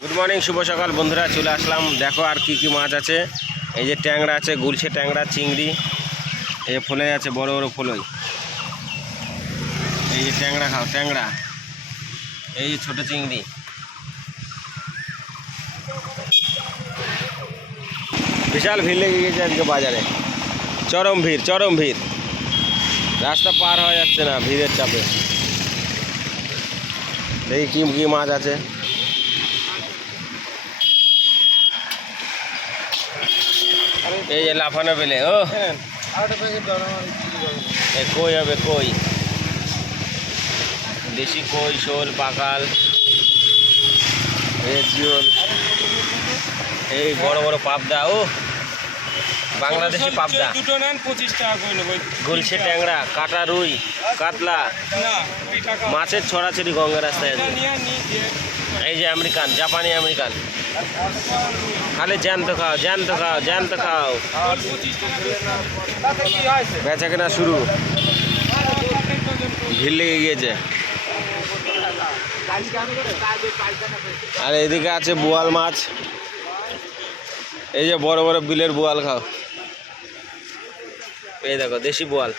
Good morning, শুভ সকাল বন্ধুরা। চলে আসলাম, দেখো আর কি কি মাছ আছে। এই যে ট্যাংরা আছে, গুলছে ট্যাংরা, চিংড়ি, এই যে ফলই আছে, বড় বড় ফলই। এই যে ট্যাংরা খাও, ট্যাংরা। এই যে ছোট চিংড়ি। বিশাল ভিড় লেগে গেছে আজকে বাজারে, চরম ভিড়, চরম ভিড়। রাস্তা পার হওয়া যাচ্ছে না ভিড়ের চাপে। দেখি কি কি মাছ আছে। এই যে লাফানো পেলে, ও কই হবে, কই, দেশি কই, শোল, পাকাল, রেড জিওল, এই বড় বড় পাবদা, ও বাংলাদেশি পাবদা, দুটো নেন 25 টাকা করে নেব। গুলছে ট্যাংরা, কাটা রুই, কাতলা, মাছের ছড়াছড়ি গঙ্গা রাস্তায় আছে। এই যে আমেরিকান, জাপানি আমেরিকান, খালি জ্যান্ত খাও, জ্যান্ত খাও, জ্যান্ত খাও। বেচা কেনা শুরু, ভিড় লেগে গিয়েছে। আর এদিকে আছে বোয়াল মাছ, এই যে বড় বড় বিলের বোয়াল খাও। এই দেখো দেশি বোয়াল।